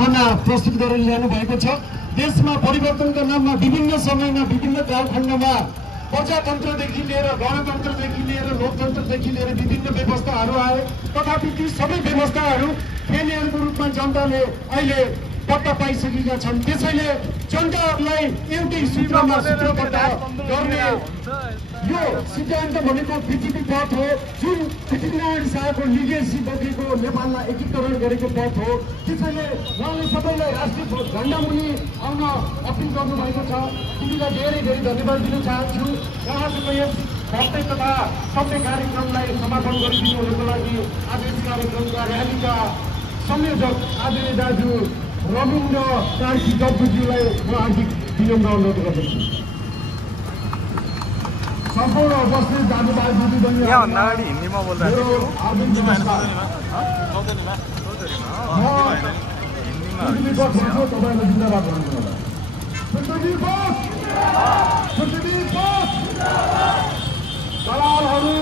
भावना प्रस्तुत गरेर जानु भएको छ। देशमा परिवर्तनका नाममा विभिन्न समयमा विभिन्न कालखण्डमा प्रजातन्त्रदेखि लिएर गणतन्त्रदेखि लिएर लोकतन्त्रदेखि लिएर विभिन्न व्यवस्थाहरू आए, तथापि ती सबै व्यवस्थाहरू फेलियरको रूपमा जनताले अहिले पत्ता पाइसकेका छन्। त्यसैले जनताहरूलाई एउटै सूत्रमा सूत्रबद्ध गर्ने यो सिद्धान्त भनेको पृथ्वी पथ हो, जुन पृथ्वीनारायण शाहको लिगेसी बोकेको नेपाललाई एकीकरण गरेको पथ हो। त्यसैले उहाँले सबैलाई राष्ट्रिय झन्डामुनि आउन अपिल गर्नुभएको छ। तिमीलाई धेरै धेरै धन्यवाद दिन चाहन्छु। उहाँको यस भव्य तथा सभ्य कार्यक्रमलाई समापन गरिदिनुको लागि आज यस कार्यक्रमका र्यालीका संयोजक आदरणीय दाजु रविन्द्र कार्की गब्बुज्यूलाई म हार्दिक विनम्र अनुरोध गर्दछु। सम्पूर्ण उपस्थित दाजुभाइ दिदीबहिनी हिन्दीमा बोल्दा तपाईँलाई जिन्दाबाद भन्नु होला। दलालहरू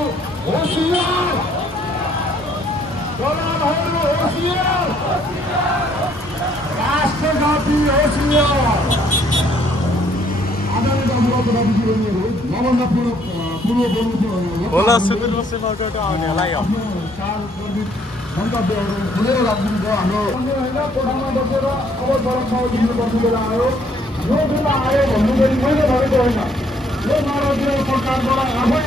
होसियार, दलालहरू होसियार, राष्ट्रघाती होसियार। आदरणीय दाजुभाइ दिदीबहिनीहरू, मभन्दा पूर्व बोल्नु थियो होला सुबिर सेवाबाट आउनेलाई मन्तव्यहरू खुलेर राखिदिन्छ। हाम्रो कोठामा बसेर अब बरफमा दिनुपर्ने बेला आयो। यो बेला आयो भन्नुभयो, मैले भनेको होइन। यो नरदियो सरकारबाट आफै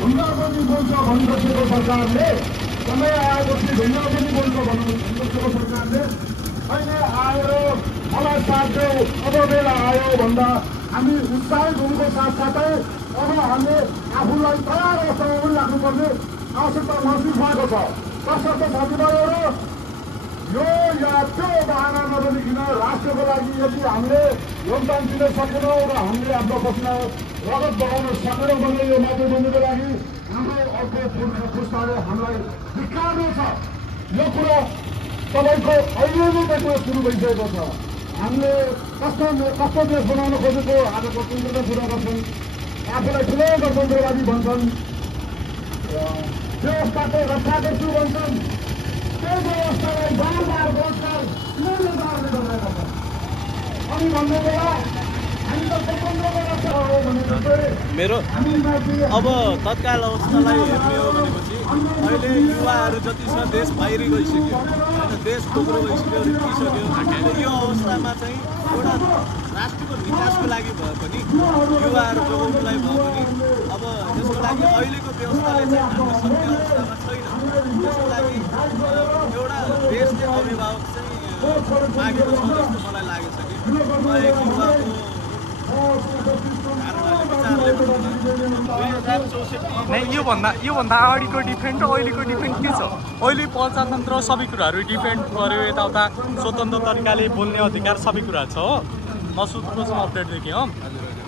हुन्डा पनि बोल्छ भन्नुभएको सरकारले, समय आएपछि भिन्न पनि बोल्छ भन्नुभएको सरकारले अहिले आएर मलाई साथ देऊ, अब बेला आयो भन्दा हामी उत्साहित हुनुको साथसाथै अब हामीले आफूलाई तयार अवस्थामा पनि राख्नुपर्ने आवश्यकता महसुस भएको छ। तसर्थ साथीभाइहरू, यो या त्यो बहाना नबनिकन राष्ट्रको लागि यदि हामीले योगदान दिन सकेनौँ र हामीले आफ्नो पसिना रगत बगाउन सकेनौँ भने यो माटो बन्नुको लागि हाम्रो अर्को पुस्ताले हामीलाई धिक्कार्नु छ। यो कुरा तपाईँको अहिले नै देख्न सुरु भइसकेको छ। हामीले कस्तो देश बनाउन खोजेको आज गणतन्त्रका कुरा गर्छन्, आफूलाई ठुलो गणतन्त्रवादी भन्छन्, व्यवस्थाको रक्षा गर्छु भन्छन्। त्यो व्यवस्थालाई बार बलात्कार किन गरिरहेका छन्? अनि भन्ने बेला हामी त स्वतन्त्रको रक्षा हो भनेको चाहिँ मेरो अब तत्काल अवस्थालाई हेर्ने हो भनेपछि अहिले युवाहरू जति छ देश बाहिरी गइसक्यो, देश टोक्रो गइसक्यो, रुकिसक्यो। यो अवस्थामा चाहिँ एउटा राष्ट्रको विकासको लागि भए पनि युवाहरू जोगाउनुलाई भए पनि अब यसको लागि अहिलेको व्यवस्थाले चाहिँ हाम्रो सक्ने अवस्थामा छैन। त्यसको लागि एउटा देशले अभिभावक चाहिँ मागेको छ जस्तो मलाई लागेको छ कि एक युवाको योभन्दा अगाडिको डिफेन्ड र अहिलेको डिफेन्ड के छ? अहिले प्रजातन्त्र सबै कुराहरू डिफेन्ड गर्यो, यताउता स्वतन्त्र तरिकाले बोल्ने अधिकार सबै कुरा छ हो। मसुदको चाहिँ अपडेटदेखि हो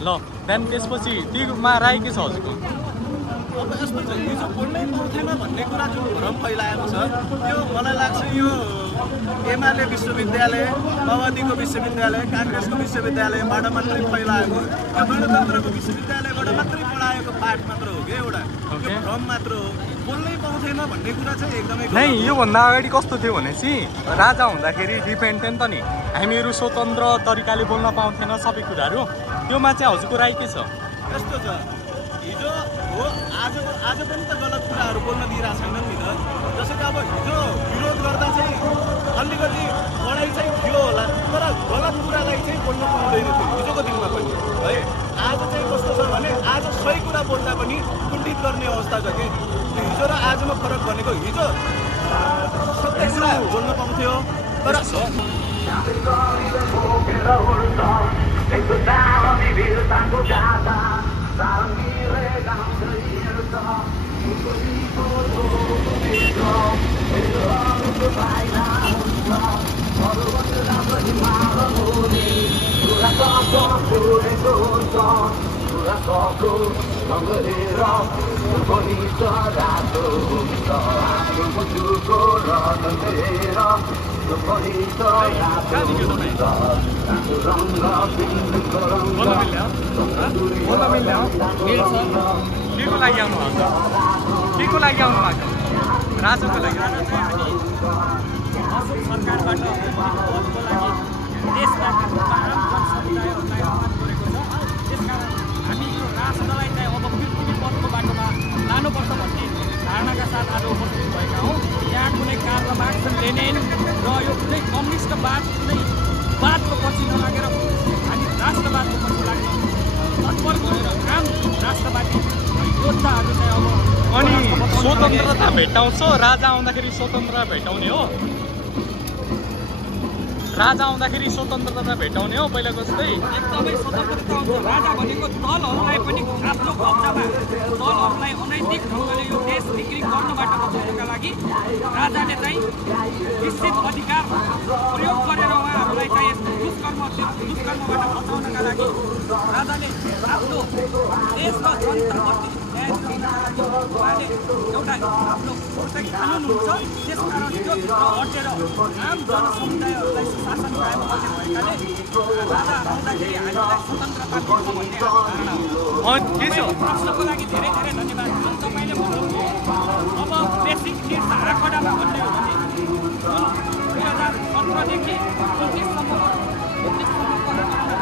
ल। त्यहाँदेखि त्यसपछि तीमा राई के छ हजुरको? अब यस्तो छ, हिजो बोल्नै पाउँथेन भन्ने कुरा जुन भ्रम फैलाएको छ त्यो मलाई लाग्छ यो एमाले विश्वविद्यालय, माओवादीको विश्वविद्यालय, काङ्ग्रेसको विश्वविद्यालयबाट मात्रै फैलाएको, यो गणतन्त्रको विश्वविद्यालयबाट मात्रै पढाएको पाठ मात्र हो कि एउटा यो भ्रम मात्र हो। बोल्नै पाउँथेन भन्ने कुरा चाहिँ एकदमै नै। योभन्दा अगाडि कस्तो थियो भनेपछि राजा हुँदाखेरि डिफेन्ड थियो नि त नि, हामीहरू स्वतन्त्र तरिकाले बोल्न पाउँथेन सबै कुराहरू। त्योमा चाहिँ हजुरको राई के छ? यस्तो छ, हिजो हो आज पनि त गलत कुराहरू बोल्न दिइरहेको छैनन् नि त। जसरी अब हिजो विरोध गर्दा चाहिँ अलिकति लडाइँ चाहिँ थियो होला, तर गलत कुरालाई चाहिँ बोल्न पाउँदैन थियो हिजोको दिनमा पनि है। आज चाहिँ कस्तो छ भने आज सही कुरा बोल्दा पनि कुण्ठित गर्ने अवस्था छ कि। हिजो र आजमा फरक भनेको हिजो सत्य कुरा बोल्न पाउँथ्यो तर केको लागि आउनु भएको? केको लागि आउनु भएको? राजाको लागि सरकारबाट राष्ट्रवाद कुनै वादको पछि नलागेर हामी राष्ट्रवादको पछि लाग्न तत्पर गरेर आम राष्ट्रवादी योद्धाहरू चाहिँ अब अनि स्वतन्त्रता भेट्टाउँछ राजा आउँदाखेरि स्वतन्त्रता भेट्टाउने हो राजा आउँदाखेरि स्वतन्त्रता भेट्टाउने हो पहिला जस्तै एकदमै स्वतन्त्रता हुन्छ राजा भनेको दलहरूलाई पनि आफ्नो कब्जामा दलहरूलाई अनैतिक ढङ्गले यो देश बिक्री गर्नबाट बचाउनका लागि राजाले चाहिँ निश्चित अधिकार प्रयोग गरेर उहाँहरूलाई चाहिँ दुष्कर्मबाट बचाउनका लागि राजाले आफ्नो देश र जनताप्रति न्याय दिनका लागि उहाँले एउटा आफ्नो चाहिँ कानुन हुन्छ त्यसकारण त्यो भित्र अटेर आम जनसमुदायहरूलाई शासन कायम गर्ने भएकाले राजा आउँदाखेरि हामीलाई स्वतन्त्रता मिल्छ भन्ने धारणा हो। प्रश्नको लागि धेरै धेरै धन्यवाद। जुन तपाईँले भन्नुभयो अब बेसिक नीड्स आँकडामा भन्ने हो भने जुन 2017देखि 19सम्मको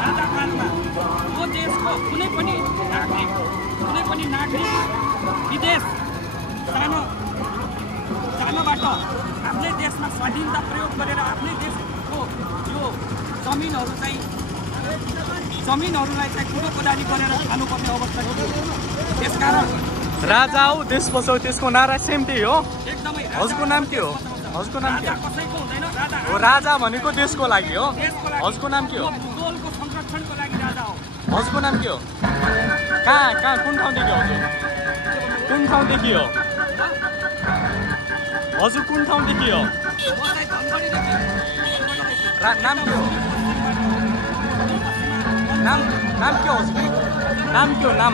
राजाकालमा यो देशको कुनै पनि नागरिक विदेश जानबाट आफ्नै देशमा स्वाधीनता प्रयोग गरेर आफ्नै देशको यो जमिनहरूलाई चाहिँ कुरो कोदारी गरेर खानुपर्ने अवस्था थियो। त्यसकारण राजा हो देश बचाउ त्यसको नारा सेम त्यही हो। एकदमै हजुरको नाम के हो? हजुरको नाम के हो? कसैको हुँदैन राजा हो राजा भनेको देशको लागि हो। हजुरको नाम के हो? भूगोलको संरक्षणको लागि राजा हो। हजुरको नाम के हो? कहाँ कुन ठाउँदेखि हो हजुर? कुन ठाउँदेखि हो हजुर? कुन ठाउँदेखि हो? नाम के हो? नाम के हो हजुर? नाम के हो? नाम